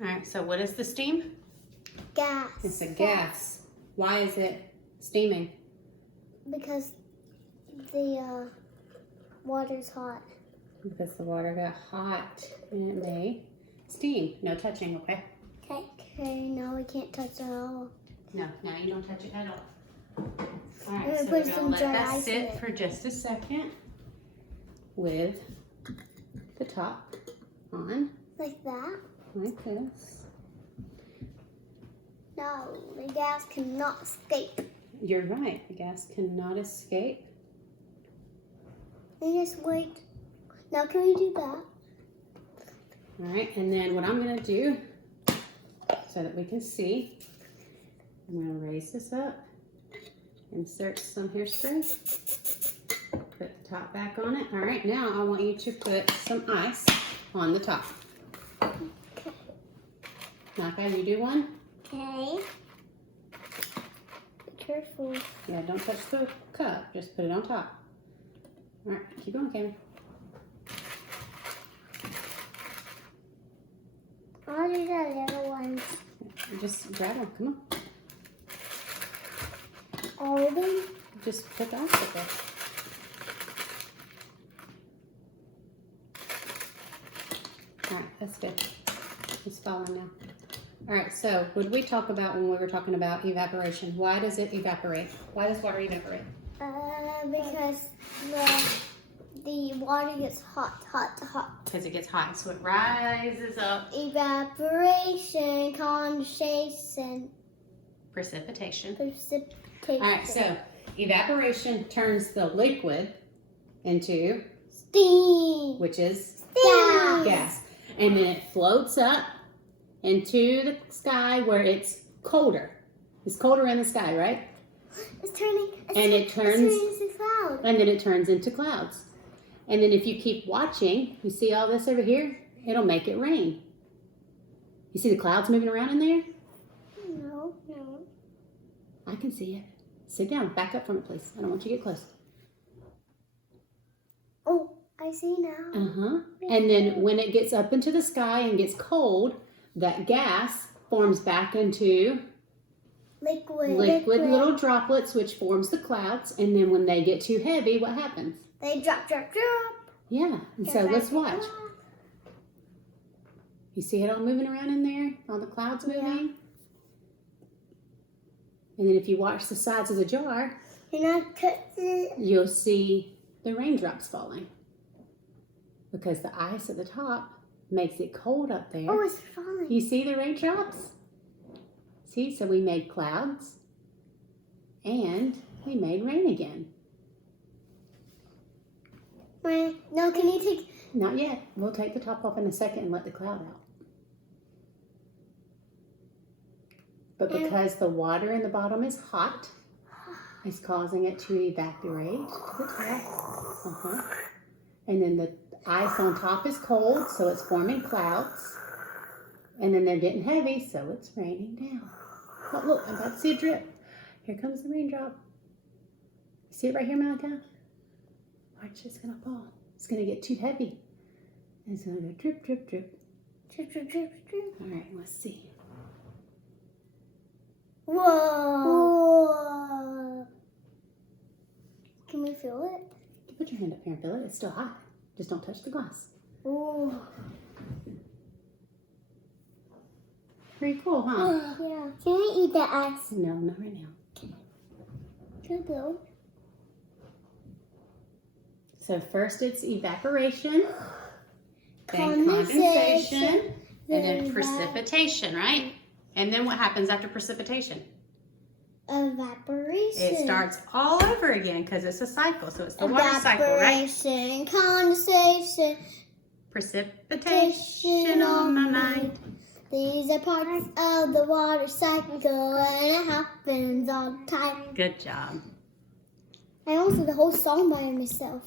All right, so what is the steam? Gas. It's a gas. Why is it steaming? Because the water's hot. Because the water got hot and it made steam. No touching, okay? Okay. Okay, no, we can't touch it at all. No, now you don't touch it at all. All I'm right, gonna so put we're gonna some let dry that ice in sit it. for just a second with the top on, Like that? like this. No, the gas cannot escape. You're right, the gas cannot escape. And just wait. Now can we do that? All right, and then what I'm gonna do, so that we can see, I'm gonna raise this up, insert some hairspray, put the top back on it. All right, now I want you to put some ice on the top. Okay. Naka, you do one? Okay. Be careful. Yeah, don't touch the cup, just put it on top. All right, keep going, Cameron. I'll do the little ones. Just grab them, come on. All of them? Just put the ice up there. All right, that's good. It's falling now. All right, so what did we talk about when we were talking about evaporation? Why does it evaporate? Why does water evaporate? Because the water gets hot. Because it gets hot, so it rises up. Evaporation, condensation, Precipitation. precipitation. All right, so evaporation turns the liquid into, Steam. which is Gas. gas. And then it floats up into the sky where it's colder. It's colder in the sky, right? It's turning. And it turns- It's turning into cloud. And then it turns into clouds. And then if you keep watching, you see all this over here? It'll make it rain. You see the clouds moving around in there? No. I can see it. Sit down. Back up from it, please. I don't want you to get close. Oh, I see now. Uh-huh. And then when it gets up into the sky and gets cold, that gas forms back into Liquid. liquid little droplets, which forms the clouds. And then when they get too heavy, what happens? They drop. Yeah. And so let's watch. You see it all moving around in there? All the clouds moving? Yeah. And then if you watch the sides of the jar, You're not cutting. you'll see the raindrops falling. Because the ice at the top makes it cold up there. Oh, it's falling. You see the raindrops? See, so we made clouds and we made rain again. No, can you take? Not yet. We'll take the top off in a second and let the cloud out. But because the water in the bottom is hot, it's causing it to evaporate to the top. And then the ice on top is cold, so it's forming clouds. And then they're getting heavy, so it's raining down. Oh, look, I'm about to see a drip. Here comes the raindrop. See it right here, Malachi? Watch, it's gonna fall. It's gonna get too heavy. And it's gonna go drip, drip, drip. Drip, drip, drip, drip. All right, let's see. Whoa. Can we feel it? You put your hand up here and feel it. It's still hot. Just don't touch the glass. Ooh. Pretty cool, huh? Yeah. Can I eat that ice? No, not right now. Can I blow? So first it's evaporation, then Condensation, condensation, and then then precipitation, right? And then what happens after precipitation? Evaporation. It starts all over again because it's a cycle. So it's the water cycle, right? Evaporation, condensation, Precipitation on my mind. These are parts of the water cycle, and it happens all the time. Good job. I almost did the whole song by myself.